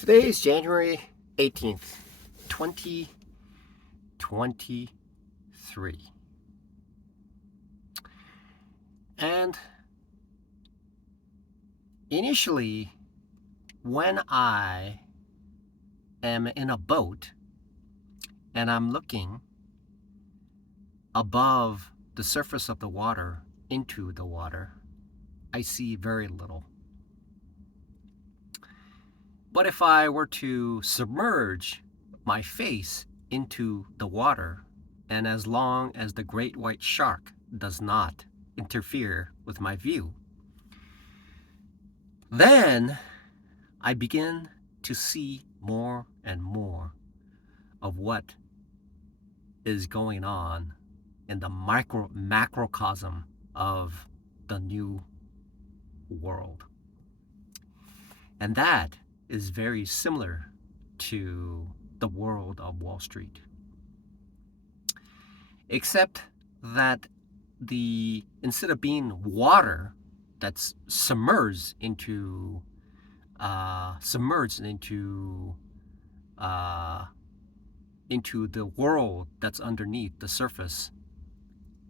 Today is January 18th, 2023. And initially, when I am in a boat and I'm looking above the surface of the water into the water, I see very little. But if I were to submerge my face into the water, and as long as the great white shark does not interfere with my view, then I begin to see more and more of what is going on in the macrocosm of the new world. And that is very similar to the world of Wall Street. Except that instead of being water that's submerged into uh, the world that's underneath the surface,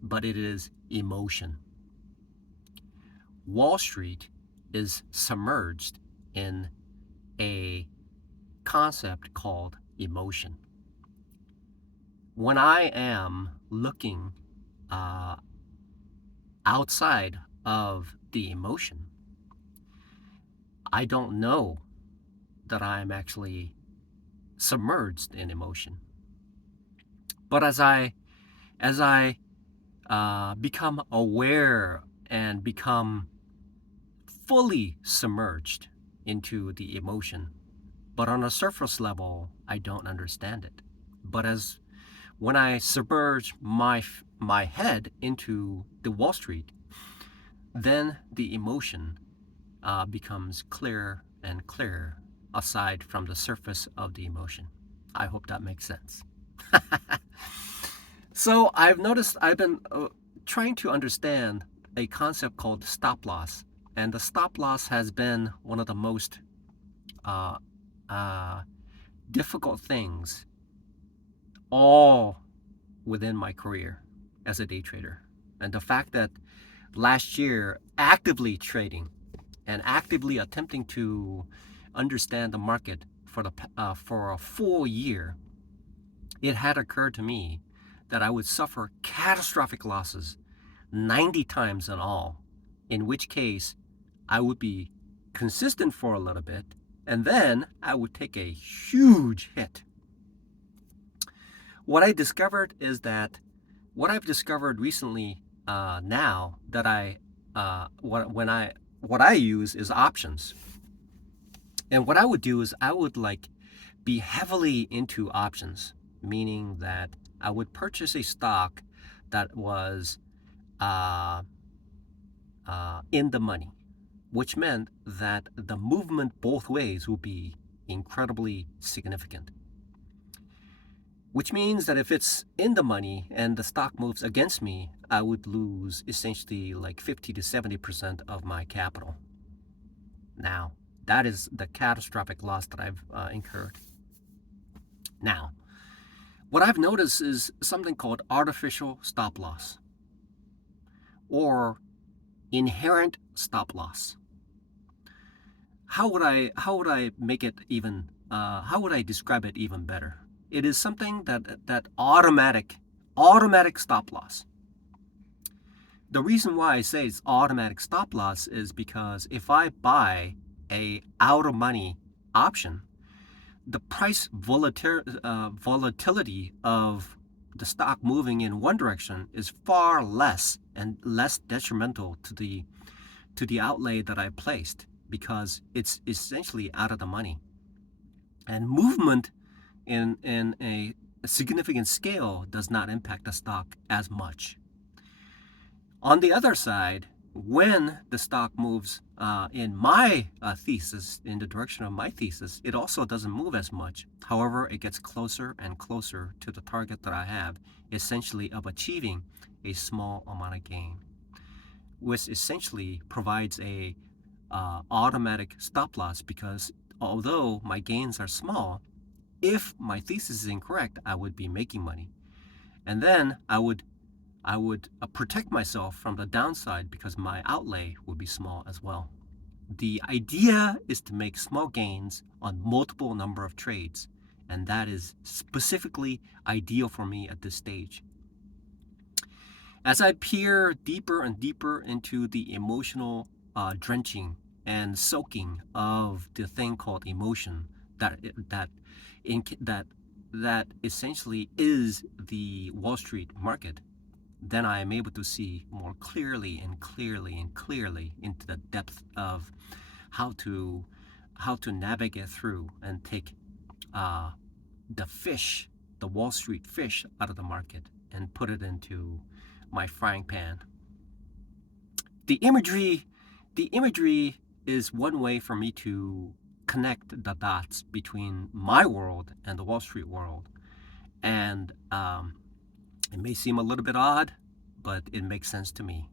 but it is emotion. Wall Street is submerged in a concept called emotion. When I am looking outside of the emotion, I don't know that I'm actually submerged in emotion. But as I become aware and become fully submerged into the emotion, but on a surface level, I don't understand it. But when I submerge my head into the Wall Street, then the emotion becomes clearer and clearer aside from the surface of the emotion. I hope that makes sense. So I've noticed I've been trying to understand a concept called stop loss, and the stop loss has been one of the most uh, uh, difficult things all within my career as a day trader. And the fact that last year actively trading and actively attempting to understand the market for a full year, it had occurred to me that I would suffer catastrophic losses 90 times in all, in which case I would be consistent for a little bit, and then I would take a huge hit. What I've discovered recently, now that what I use is options. And what I would do is I would be heavily into options, meaning that I would purchase a stock that was uh, in the money, which meant that the movement both ways would be incredibly significant. Which means that if it's in the money and the stock moves against me, I would lose essentially like 50 to 70% of my capital. Now, that is the catastrophic loss that I've incurred. Now, what I've noticed is something called artificial stop loss or inherent stop loss. How would I make it even? How would I describe it even better? It is something that automatic stop loss. The reason why I say it's automatic stop loss is because if I buy a out of money option, the price volatility of the stock moving in one direction is far less and less detrimental to the outlay that I placed because it's essentially out of the money. And movement in a significant scale does not impact the stock as much. On the other side, when the stock moves in my thesis, in the direction of my thesis, it also doesn't move as much. However, it gets closer and closer to the target that I have, essentially of achieving a small amount of gain, which essentially provides a automatic stop loss because although my gains are small, if my thesis is incorrect, I would be making money. And then I would protect myself from the downside because my outlay would be small as well. The idea is to make small gains on multiple number of trades, and that is specifically ideal for me at this stage. As I peer deeper and deeper into the emotional drenching and soaking of the thing called emotion, that that that essentially is the Wall Street market, then I am able to see more clearly and clearly and clearly into the depth of how to navigate through and take uh, the fish, the Wall Street fish, out of the market and put it into my frying pan. The imagery, the imagery is one way for me to connect the dots between my world and the Wall Street world, and it may seem a little bit odd, but it makes sense to me.